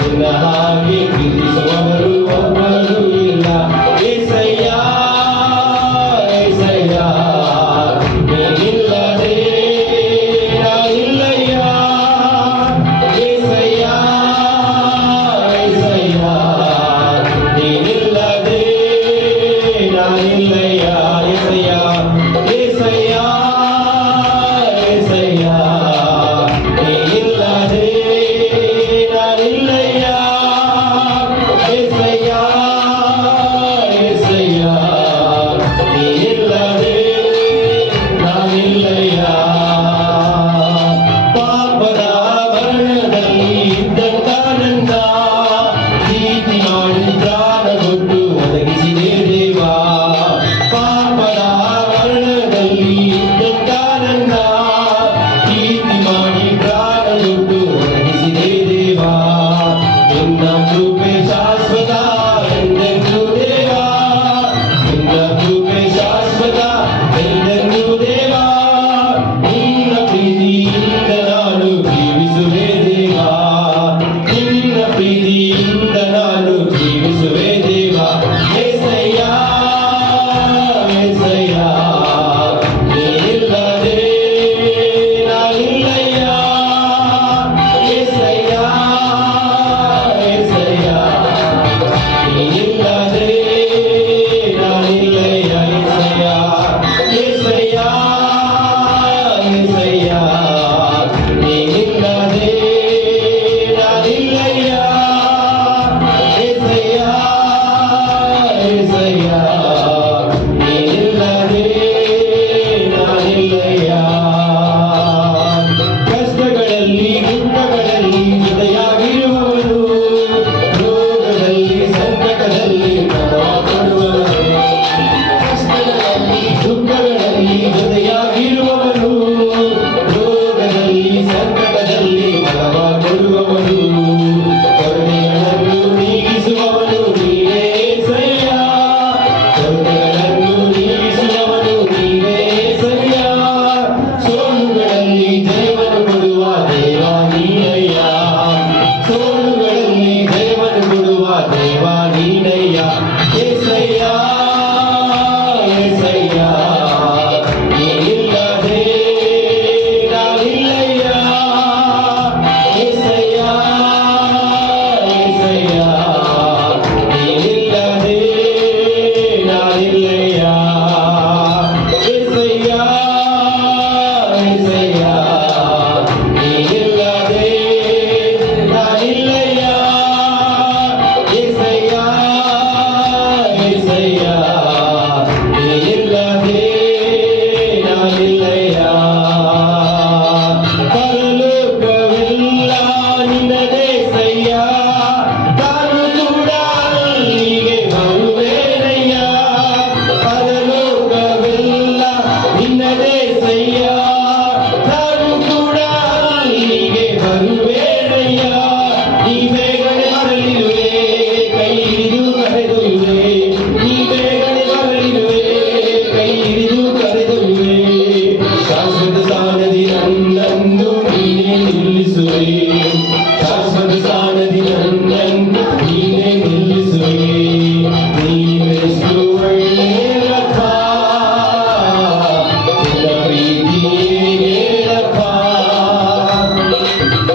ನಿನ್ನ ಹಾಗೆ ಪ್ರೀತಿಸುವವರು ಒಬ್ಬರು ಇಲ್ಲ. ಏಸಯ್ಯ ಏಸಯ್ಯ ನೀನಿಲ್ಲದೆ ನಾನಿಲ್ಲಯ್ಯ. ಏಸಯ್ಯ ಏಸಯ್ಯ ನೀನಿಲ್ಲದೆ ನಾನಿಲ್ಲಯ್ಯ. ಏಸಯ್ಯ ಏಸಯ್ಯ ಏಸಯ್ಯ ನೀನಿಲ್ಲದೆ ನಾನಿಲ್ಲಯ್ಯ. ಏಸಯ್ಯ ಏಸಯ್ಯ ನೀನಿಲ್ಲದೆ ನಾನಿಲ್ಲಯ್ಯ. ಪಾಪದ ಮರಣದಲ್ಲಿ ಇದ್ದಂತಾನಂದ ಪ್ರೀತಿ ಮಾಡಿ ಪ್ರಾಣ ಕೊಟ್ಟು ಒದಗಿಸಿದೆ ದೇವಾ. ಪಾಪದ ಮರಣದಲ್ಲಿ ಇದ್ದಂತಾನಂದ ಪ್ರೀತಿ ಮಾಡಿ ಪ್ರಾಣ ಕೊಟ್ಟು ಒದಗಿಸಿದೆ ದೇವಾ. ನಿನ್ನ ಕೃಪೆ ಶಾಶ್ವತ ಎಂದೆಂದೂ ದೇವಾ. ನಿನ್ನ ಕೃಪೆ ಶಾಶ್ವತ ಎಂದೆಂದೂ ದೇವಾ. ನಿನ್ನ ಪ್ರೀತಿಯಿಂದ ನಾನು ಜೀವಿಸುವೆ ದೇವಾ. ನಿನ್ನ ಪ್ರೀತಿಯಿಂದ ನಾನು ಜೀವಿಸುವೆ ದೇವಾ. ಏಸಯ್ಯ ಏಸಯ್ಯ ನೀನಿಲ್ಲದೆ ನಾನಿಲ್ಲಯ್ಯ. ಏಸಯ್ಯ ಏಸಯ್ಯ ನೀನಿಲ್ಲದೆ ನಾನಿಲ್ಲಯ್ಯ. ಏಸಯ್ಯ ಏಸಯ್ಯ ನೀನಿಲ್ಲದೆ ನಾನಿಲ್ಲಯ್ಯ. ಏಸಯ್ಯ ಏಸಯ್ಯ ನೀನಿಲ್ಲದೆ ನಾನಿಲ್ಲಯ್ಯ. ಕಷ್ಟಗಳಲ್ಲಿ ದುಃಖಗಳಲ್ಲಿ ಜೊತೆಯಾಗಿರುವವನು, ರೋಗದಲ್ಲಿ ಸಂಕಟದಲ್ಲಿ ಬಲವ ಕೊಡುವವನು. ಕಷ್ಟಗಳಲ್ಲಿ ದುಃಖಗಳಲ್ಲಿ ಜೊತೆಯಾಗಿರುವವನು, ರೋಗದಲ್ಲಿ ಸಂಕಟದಲ್ಲಿ ಬಲವ ಕೊಡುವವನು. ಕೊರತೆಗಳನ್ನು ನೀಗಿಸುವವನು ನೀವೇ ಏಸಯ್ಯ. ಕೊರತೆಗಳನ್ನು ನೀಗಿಸುವವನು ನೀವೇ ಏಸಯ್ಯ. ಸೋಲುಗಳಲ್ಲಿ ಜಯವನ್ನು ಕೊಡುವ ದೇವಾ ನೀನಯ್ಯ. ಸೋಲುಗಳಲ್ಲಿ ಜಯವನ್ನು ಕೊಡುವ ದೇವಾ ನೀನಯ್ಯ. ಏಸಯ್ಯ ಏಸಯ್ಯ ನೀನಿಲ್ಲದೆ ನಾನಿಲ್ಲಯ್ಯ. ಏಸಯ್ಯ ಏಸಯ್ಯ ನೀನಿಲ್ಲದೆ ನಾನಿಲ್ಲಯ್ಯ. ಏಸಯ್ಯ ಏಸಯ್ಯ ನೀನಿಲ್ಲದೆ ನಾನಿಲ್ಲಯ್ಯ. ಏಸಯ್ಯ ಏಸಯ್ಯ ನೀನಿಲ್ಲದೆ ನಾನಿಲ್ಲಯ್ಯ. ಪರಲೋಕವೆಲ್ಲ ನಿನ್ನದೇಸಯ್ಯ. ನಾನು ಕೂಡ ಅಲ್ಲಿಗೆ ಬರುವೇನಯ್ಯ. ಪರಲೋಕವೆಲ್ಲ ನಿನ್ನದೇಸಯ್ಯ. ನಾನು ಕೂಡ ಅಲ್ಲಿಗೆ ಬರುವೇನಯ್ಯ. ನೀ ಬೇಗನೆ ಬರಲಿರುವೆ, ಕೈ ಹಿಡಿದು ಕರೆದೊಯ್ಯುವೆ. ನೀ ಬೇಗನೆ ಬರಲಿರುವೆ, ಕೈ ಹಿಡಿದು ಕರೆದೊಯ್ಯುವೆ. ಶಾಶ್ವತ ಸ್ಥಾನದಿ ನನ್ನನ್ನು ನೀನೇ ನಿಲ್ಲಿಸುವೆ. ಶಾಶ್ವತ ಸ್ಥಾನದಿ ನನ್ನನ್ನು ನೀನೇ ನಿಲ್ಲಿಸುವೆ. ನೀವೆಷ್ಟು ಒಳ್ಳೆಯಪ್ಪ, ನಿನ್ನ ಪ್ರೀತಿ ಹೇಳಪ್ಪ.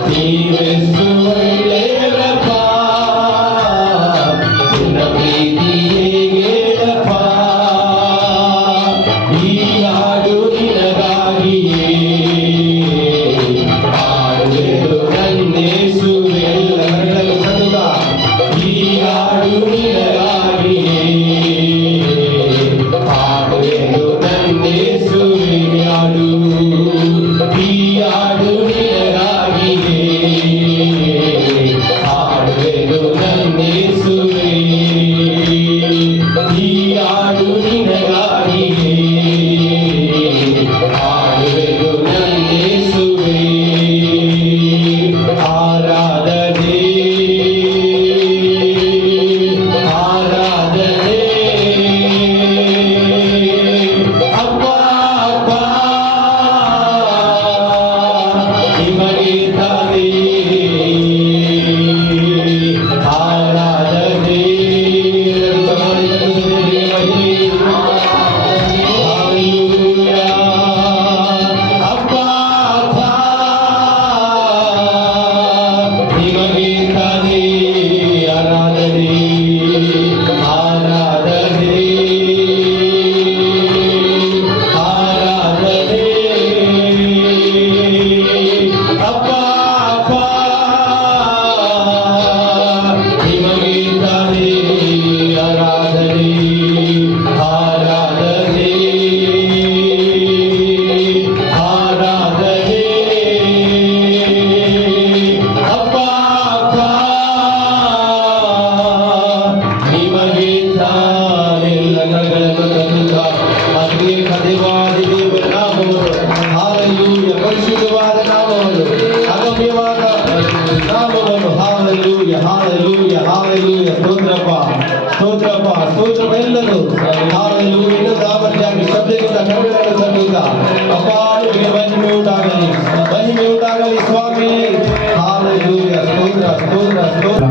ನೀವೆಷ್ಟು ಒಳ್ಳೆಯಪ್ಪ, ನಿನ್ನ ಪ್ರೀತಿ ಹೇಳಪ್ಪ. ಈ ಹಾಡು ನಿನಗಾಗಿಯೇ ಹಾಡುವೆನು ನನ್ನೇಸುವೆ. ಎಲ್ಲರಲ್ಲೂ ಕಣ್ಣುಗ. ಈ ಹಾಡು ನಿನಗಾಗಿಯೇ ಹಾಡುವೆನು ನನ್ನೇಸುವೆ. ಹಾಡು ಈ ಹಾಡು ನಿನಗಾಗಿಯೇ ನಾಮವನ್ನು ಹಾಲೆಲೂಯಾ ಹಾಲೆಲೂಯಾ ಹಾಲೆಲೂಯಾ ಸ್ತೋತ್ರಪ್ಪ ಸ್ತೋತ್ರಪ್ಪ ಸ್ತೋತ್ರ ಎಲ್ಲರೂ ಹಾಲೆಲೂಯಾ ಇನ್ನೊಂದು ಆವರ್ತಿಯಾಗಿ ಶಬ್ದದಿಂದ ಕರುಗಳನ್ನು ತಟ್ಟುತ್ತಾ ಅಪ್ಪ ನಿಮಗೆ ಮಹಿಮೆ ಉಂಟಾಗಲಿ ಸ್ವಾಮಿ ಹಾಲೆಲೂಯಾ ಸ್ತೋತ್ರ ಸ್ತೋತ್ರ ಸ್ತೋತ್ರ.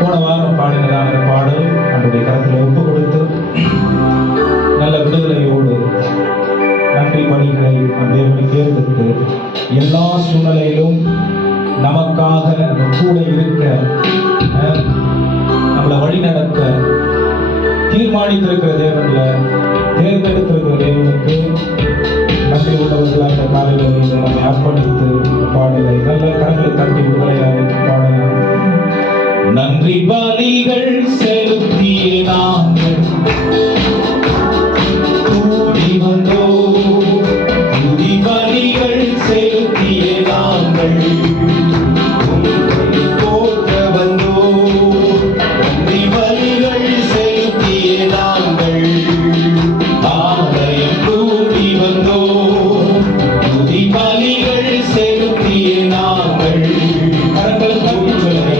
போன வாரம் பாடினதான பாடல் நம்முடைய கருத்தில் ஒப்பு கொடுத்து நல்ல விடுதலையோடு நன்றி பணிகளை தேவனை தேர்ந்தெடுத்து எல்லா சூழ்நிலையிலும் நமக்காக நம்ம கூட இருக்க நம்மளை வழி நடத்த தீர்மானித்திருக்கிற தேவன்ல தேர்ந்தெடுத்திருக்கிற தேவனுக்கு நன்றி உள்ளவர்களாக இந்த காலையில் நம்மை அர்ப்பணித்து பாடலை நல்ல கரங்களை தட்டி விடுதலையாக பாடலாம். நன்றி பலிகள் செலுத்திய நாங்கள் கூடி வந்தோம், துதி பலிகள் செலுத்திய நாங்கள் உம்மை போற்ற வந்தோம். நன்றி பலிகள் செலுத்திய நாங்கள் ஆலயம் கூடி வந்தோம், துதி பலிகள் செலுத்திய நாங்கள் கரங்களை தட்டி சொல்லுங்கள்.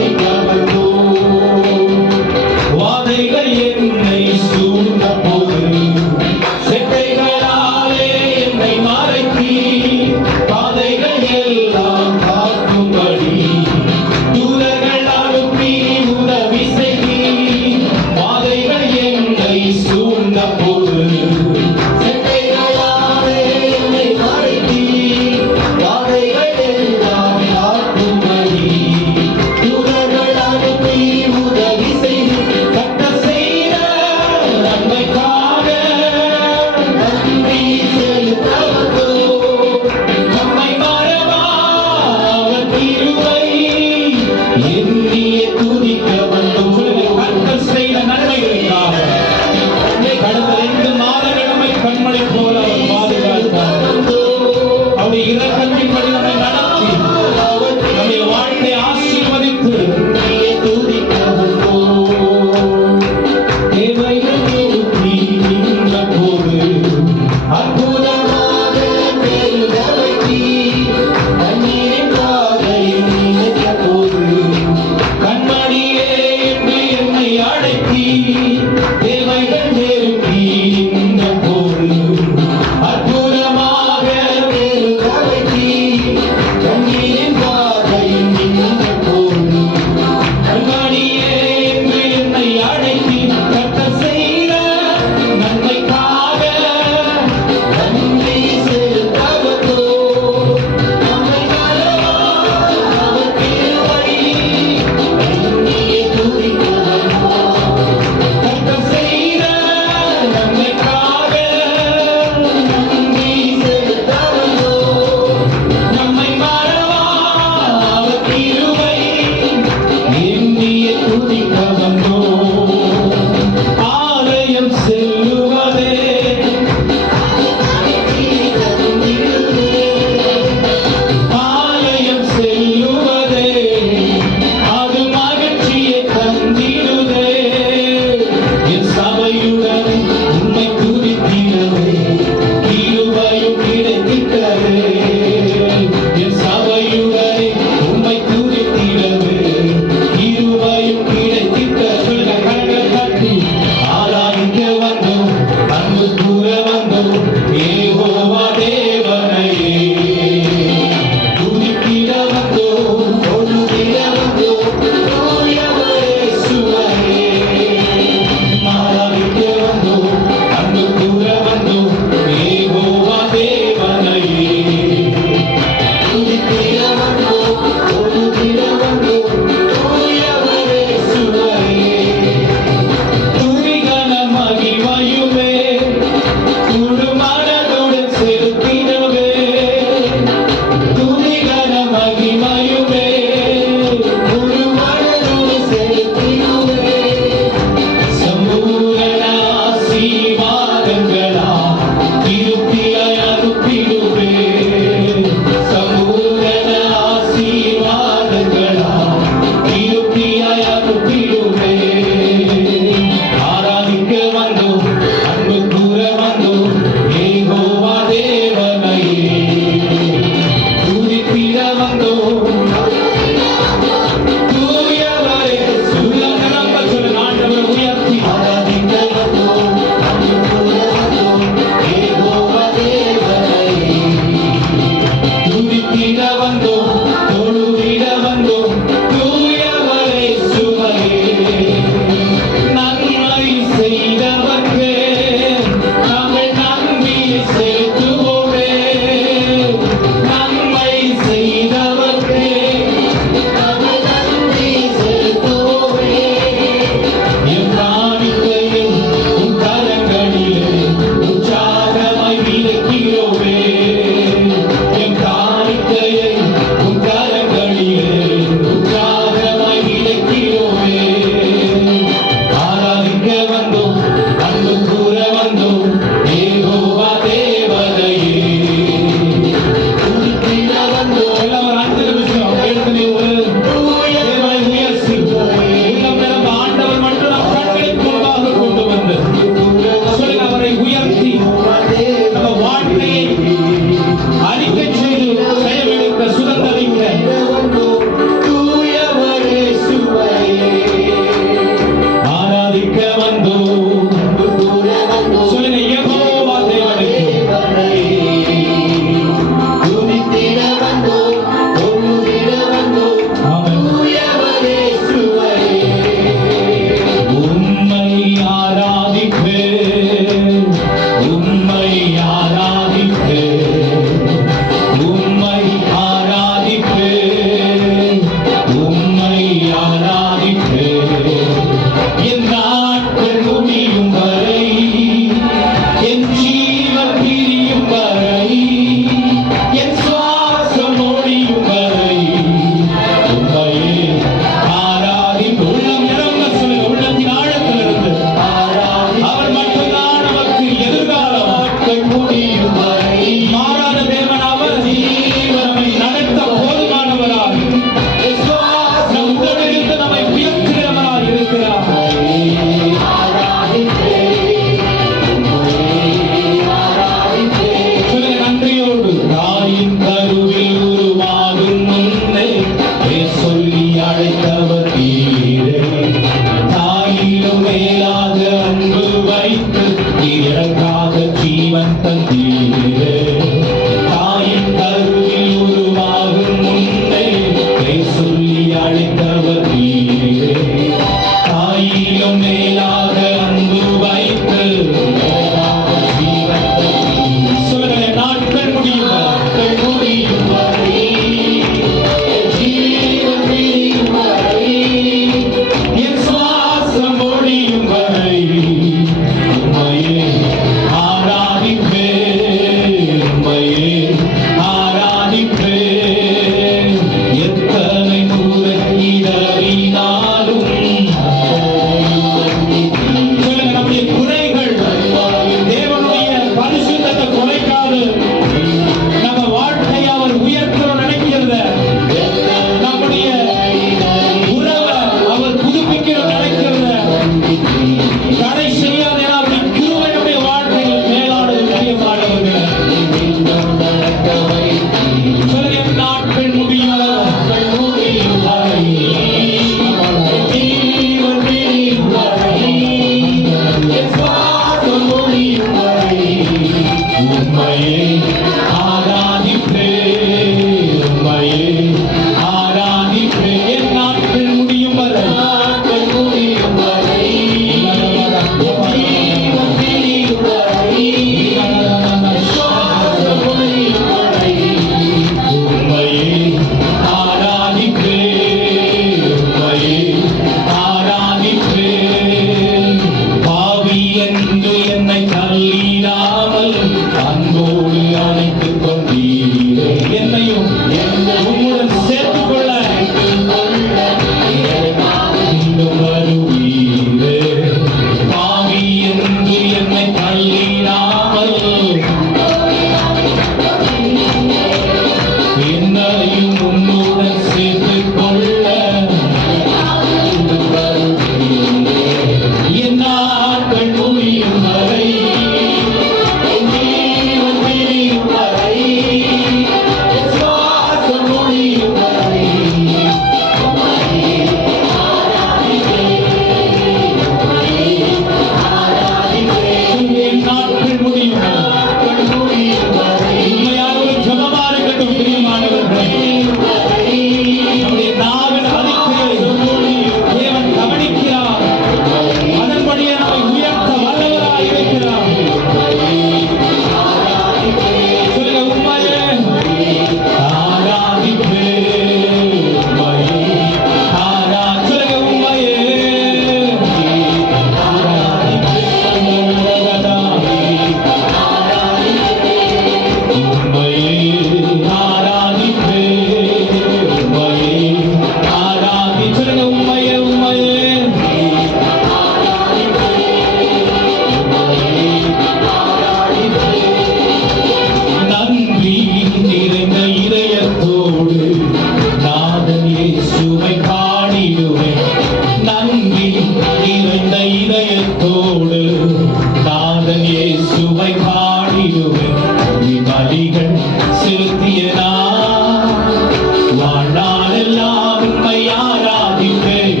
வாழ்நாளெல்லாம் உம்மை ஆராதிப்பேன்.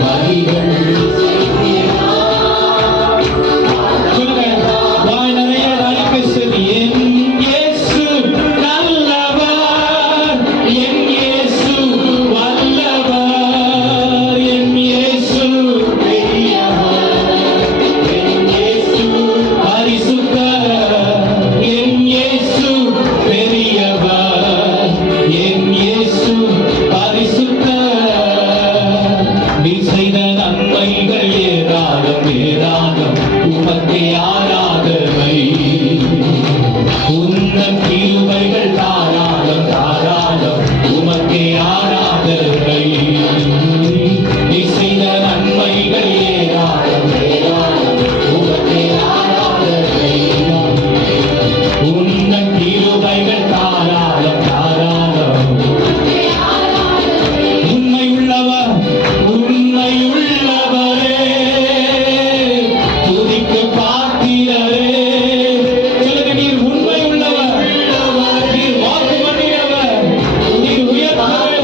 பலிகள் சொல்லுங்க, வாய் நிறைய பேசுது. என் இயேசு நல்லவர், என் இயேசு வல்லவர், என் இயேசு பெரியவர், என் இயேசு பரிசுத்தர், என் இயேசு பெரியவர், என் இயேசு பரிசுத்தர். நீ செய்த நன்மைகள் ஏராளம் ஏராளம், உமக்கே ஆராதனை. உந்தன் கிருபைகள் தாராளம் தாராளம், உமக்கே ஆராதனை. நீ செய்த நன்மைகள் ஏராளம் ஏராளம், உமக்கே ஆராதனை. உந்தன் கிருபைகள் தாராளம் தாராளம். உண்மையுள்ளவர் உண்மையுள்ளவரே, துதிக்கு பாத்திரரே. சொல்லுங்க, நீர் உண்மையுள்ளவர், நீர் வாக்கு பண்ணினவர், நீர் உயர்த்தவர்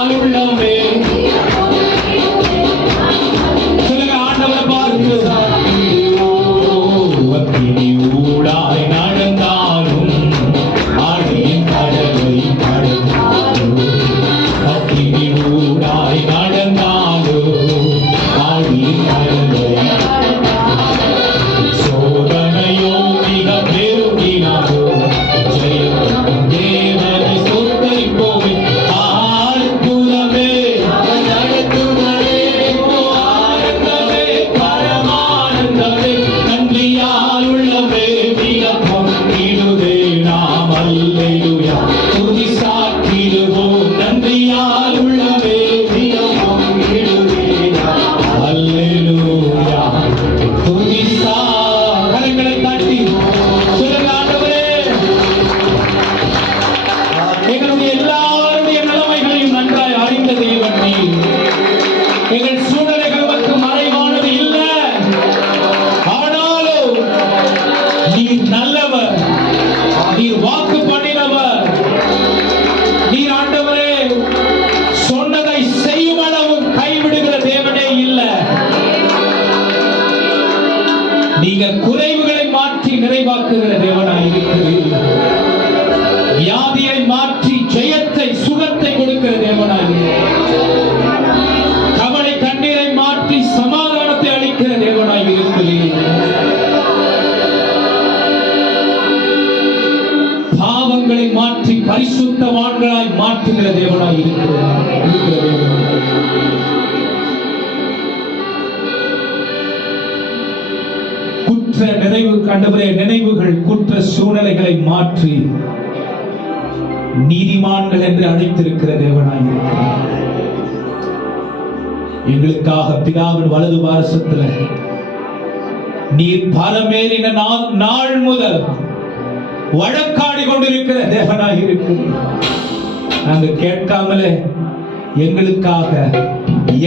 நன்றியால் உள்ளமே. சொல்லுங்க, ஆண்டவரை பார்த்து அக்கினி ஊடாய் நடந்தாலும் ஆழியின் கடலை கடந்தாலும், அக்கினி ஊடாய் நடந்தாலும் ஆழியின் கடலை, சோதனையோ மிக பெருகினாலோ ஜெயம் தேவனை சொத்தரிப்போமே. அற்புதமே நடத்துவதே, ஆனந்தமே பரமானந்தமே, நன்றியால் உள்ளமே மிக பொங்கிடுதே நாம். அல்லேலூயா துதி சாற்றிடுவோம், நன்றியால் உள்ளமே மிக பொங்கிடுதே நாம். அல்லேலூயா துதி கரங்களை தட்டி சொல்லுங்க, ஆண்டவரே எங்களுடைய எல்லாருடைய நிலைமைகளையும் நன்றாய் அறிந்த தேவன் நீர். எங்கள் சூழ்நிலைகள் நமக்கு மறைவானது இல்லை, ஆனாலும் நீர் நல்லவர், நீர் வாக்கு பண்ணினவர், நீர் ஆண்டவரே சொன்னதை செய்யும் அளவும் கைவிடுகிற தேவனே இல்லை. நீங்க குறைவுகளை மாற்றி நிறைவாக்குகிற தேவனாய் இருக்கிறீர்கள். வியாதியை மாற்றி ஜெயத்தை சுகத்தை கொடுக்கிற தேவனாய் இருக்கிறீர்கள். கவலை கண்ணீரை மாற்றி சமாதானத்தை அளிக்கிற தேவனாய் இருக்கிறீர்கள். பாவங்களை மாற்றி பரிசுத்தவான்களாய் மாற்றுகிற தேவனாய் இருக்கிறார். குற்ற நிறைவு ஆண்டவரே, நினைவுகள் குற்ற சூழ்நிலைகளை மாற்றி நீதிமான்கள் என்று அழைத்திருக்கிற தேவனாய் இருக்கிறார். எங்களுக்காக பிதாவின் வலது பாரசத்துல நீர் பரமேறின நாள் முதல் வழக்காடி கொண்டிருக்கிற தேவனாய் இருக்கிறார். நாங்கள் கேட்காமலே எங்களுக்காக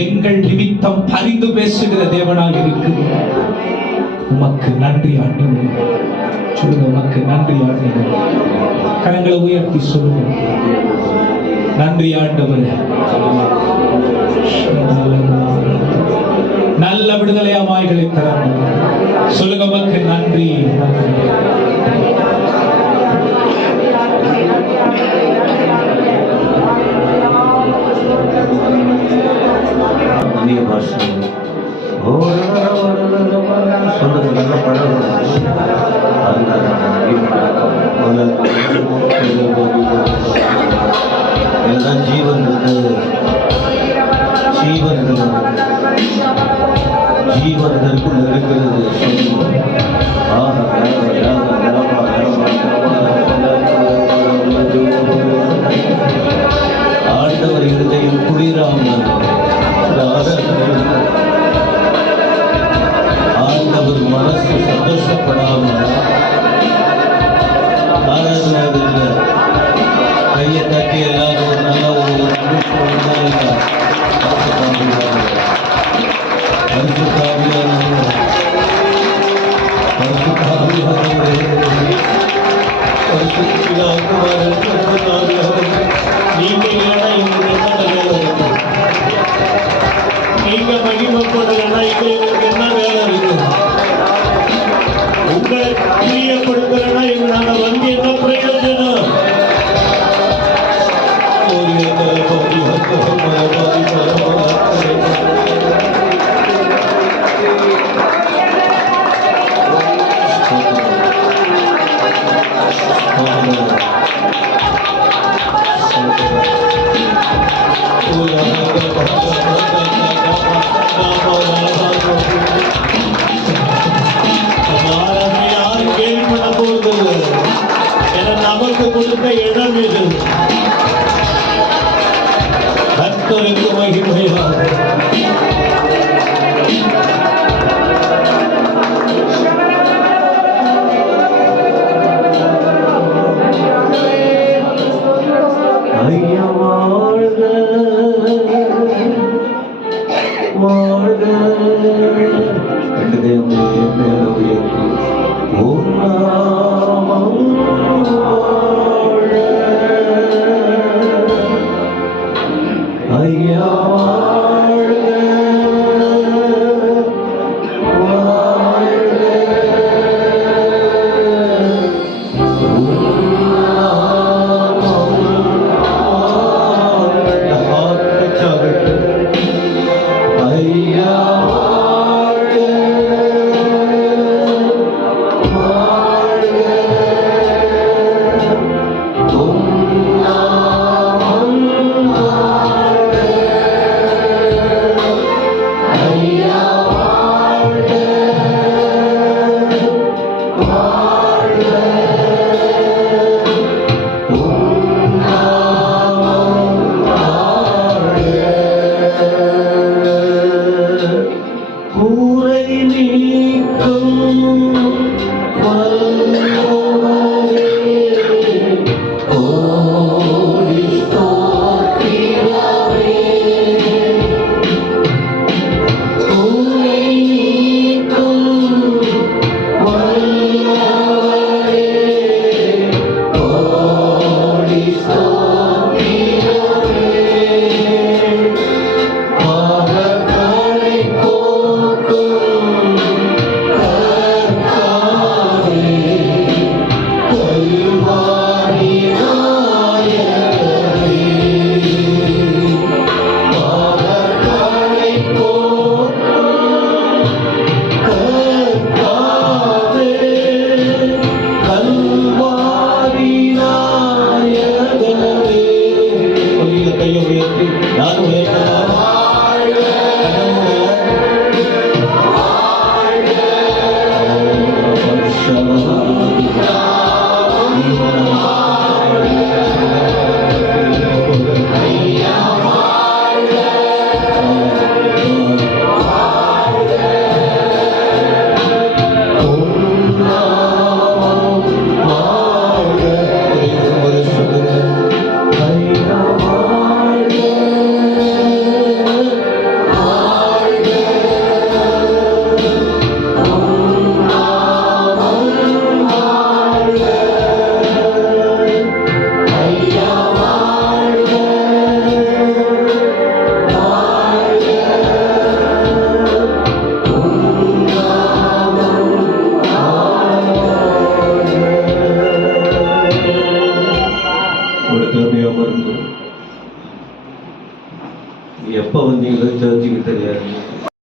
எங்கள் நிமித்தம் பரிந்து பேசுகிற தேவனாய் இருக்கிறார். உமக்கு நன்றி ஆண்டவரே. சொல்லுங்க, உமக்கு நன்றி ஆண்டவரே. கரங்களை உயர்த்தி சொல்லுங்க, நன்றி ஆண்டவரே. நல்ல விடுதலை அமாய்களை தரணும். சொல்லுங்க, உமக்கு நன்றி. அந்நிய பாஷை சொல்றது நல்ல படம். எல்லாம் ஜீவன் இருக்கு, ஜீவன் இதற்குள் இருக்கிறது. ஆண்டவர் இருதயம் குளிராமல், ஆண்டவர் மனசு சந்தோஷப்படாமல் ஆராதனை கையை தட்டி எல்லாரும் ஒரு நல்ல ஒரு நீங்க மகிமைப்படுறா எங்களுக்கு என்ன வேலை இருக்கு? உங்களை பிரியப்படுத்துறா எங்க நாங்க வந்து என்ன பிரயோஜனம்? யாரும் கேள்விப்பட போகிறது என நமக்கு கொடுத்த இடம் இது. கர்த்தருக்கு மகிமையாக ஐயா வாழ்க, வாழ்க. The heart touch ஆகட்டும். ஐயா வாழ்க, வாழ்க. கூரை நீக்கும் வல்லவரே, கோடி ஸ்தோத்திரமே. கூரை நீக்கும் வல்லவரே, கோடி ஸ்தோத்திரமே. பாவங்களை போக்கும் கர்த்தாவே, கல்வாரி நாயகரே. பாவங்களை போக்கும் கர்த்தாவே, கல்வாரி நாயகரே. சொல்லிய கையை உயர்த்தி யாரும் உயர்த்தலாம். எப்ப வந்தீங்களோ சர்ச்சுக்கு தெரியும்.